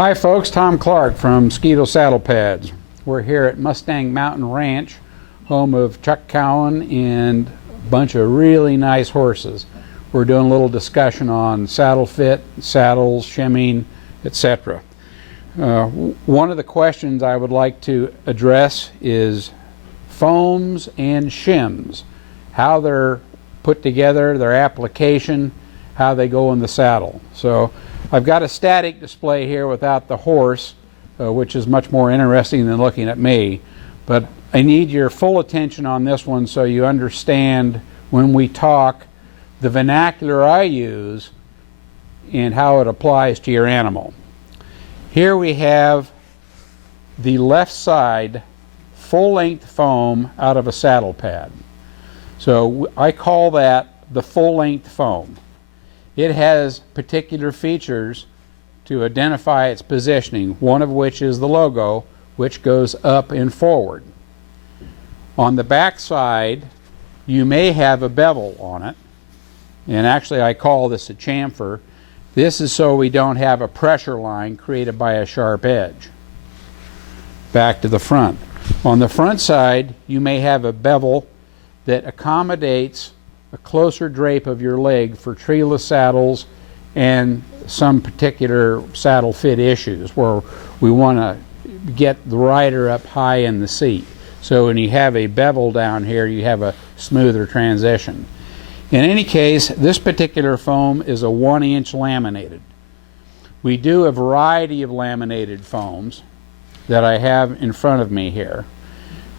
Hi folks, Tom Clark from Skito Saddle Pads. We're here at Mustang Mountain Ranch, home of Chuck Cowan and a bunch of really nice horses. We're doing a little discussion on saddle fit, saddles, shimming, etc. One of the questions I would like to address is foams and shims, how they're put together, their application, how they go in the saddle. So I've got a static display here without the horse, which is much more interesting than looking at me. But I need your full attention on this one so you understand when we talk the vernacular I use and how it applies to your animal. Here we have the left side full-length foam out of a saddle pad. So I call that the full-length foam. It has particular features to identify its positioning, one of which is the logo, which goes up and forward. On the back side, you may have a bevel on it, and actually I call this a chamfer. This is so we don't have a pressure line created by a sharp edge. Back to the front. On the front side, you may have a bevel that accommodates a closer drape of your leg for treeless saddles and some particular saddle fit issues where we want to get the rider up high in the seat. So when you have a bevel down here, you have a smoother transition. In any case, this particular foam is a 1-inch laminated. We do a variety of laminated foams that I have in front of me here.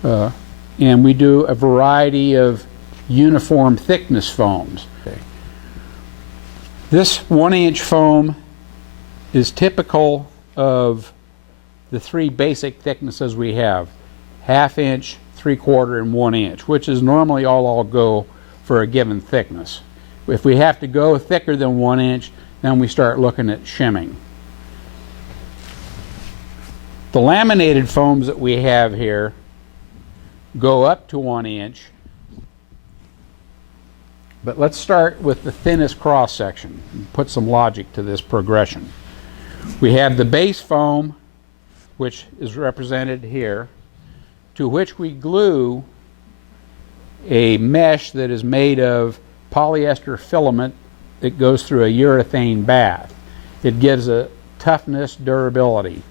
And we do a variety of uniform thickness foams. Okay. This 1-inch foam is typical of the three basic thicknesses we have: 1/2 inch, 3/4, and 1 inch, which is normally all I'll go for a given thickness. If we have to go thicker than 1 inch, then we start looking at shimming. The laminated foams that we have here go up to 1 inch. But let's start with the thinnest cross section and put some logic to this progression. We have the base foam, which is represented here, to which we glue a mesh that is made of polyester filament that goes through a urethane bath. It gives a toughness, durability.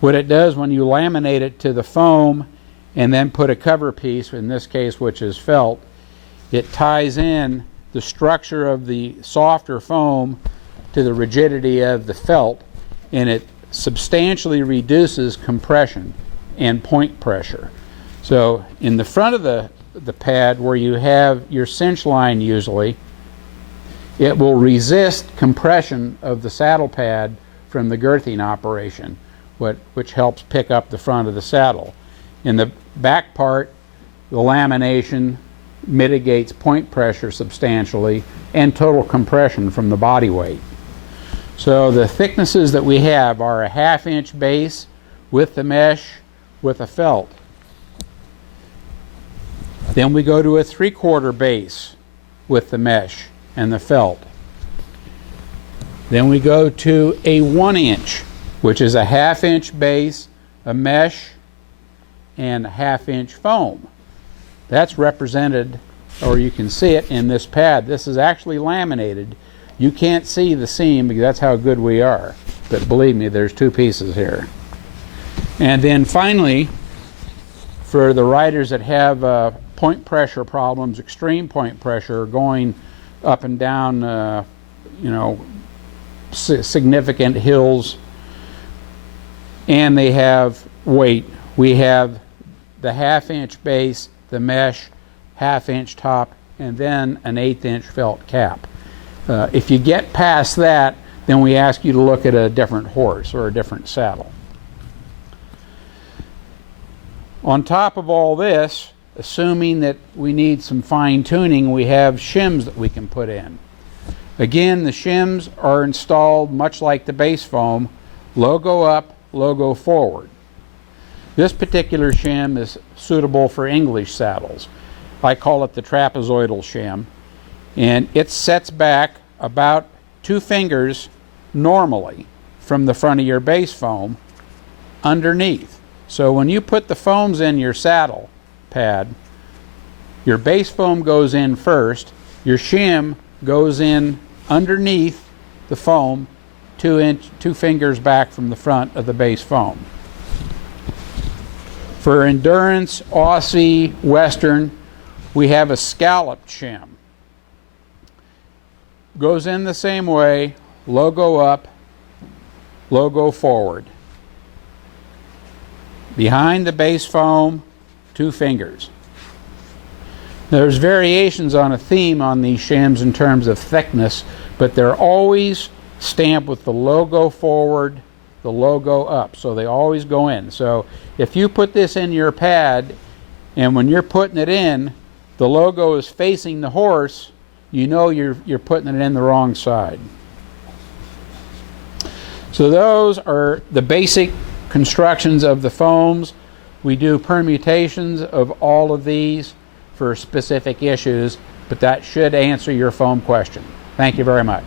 What it does when you laminate it to the foam and then put a cover piece, in this case which is felt, it ties in the structure of the softer foam to the rigidity of the felt, and it substantially reduces compression and point pressure. So in the front of the pad where you have your cinch line usually, it will resist compression of the saddle pad from the girthing operation, which helps pick up the front of the saddle. In the back part, the lamination mitigates point pressure substantially and total compression from the body weight. So the thicknesses that we have are a 1/2 inch base with the mesh with a felt. Then we go to a 3/4 base with the mesh and the felt. Then we go to a 1 inch, which is a 1/2 inch base, a mesh, and a 1/2 inch foam. That's represented, or you can see it in this pad. This is actually laminated. You can't see the seam because that's how good we are. But believe me, there's two pieces here. And then finally, for the riders that have point pressure problems, extreme point pressure, going up and down, significant hills, and they have weight, we have the 1/2 inch base, the mesh, 1/2 inch top, and then an 1/8 inch felt cap. If you get past that, then we ask you to look at a different horse or a different saddle. On top of all this, assuming that we need some fine tuning, we have shims that we can put in. Again, the shims are installed much like the base foam, logo up, logo forward. This particular shim is suitable for English saddles. I call it the trapezoidal shim, and it sets back about 2 fingers normally from the front of your base foam underneath. So when you put the foams in your saddle pad, your base foam goes in first, your shim goes in underneath the foam, 2 fingers back from the front of the base foam. For endurance, Aussie, Western, we have a scalloped shim. Goes in the same way, logo up, logo forward. Behind the base foam, 2 fingers. There's variations on a theme on these shims in terms of thickness, but they're always stamped with the logo forward, the logo up, so they always go in. So if you put this in your pad and when you're putting it in, the logo is facing the horse, you know you're putting it in the wrong side. So those are the basic constructions of the foams. We do permutations of all of these for specific issues, but that should answer your foam question. Thank you very much.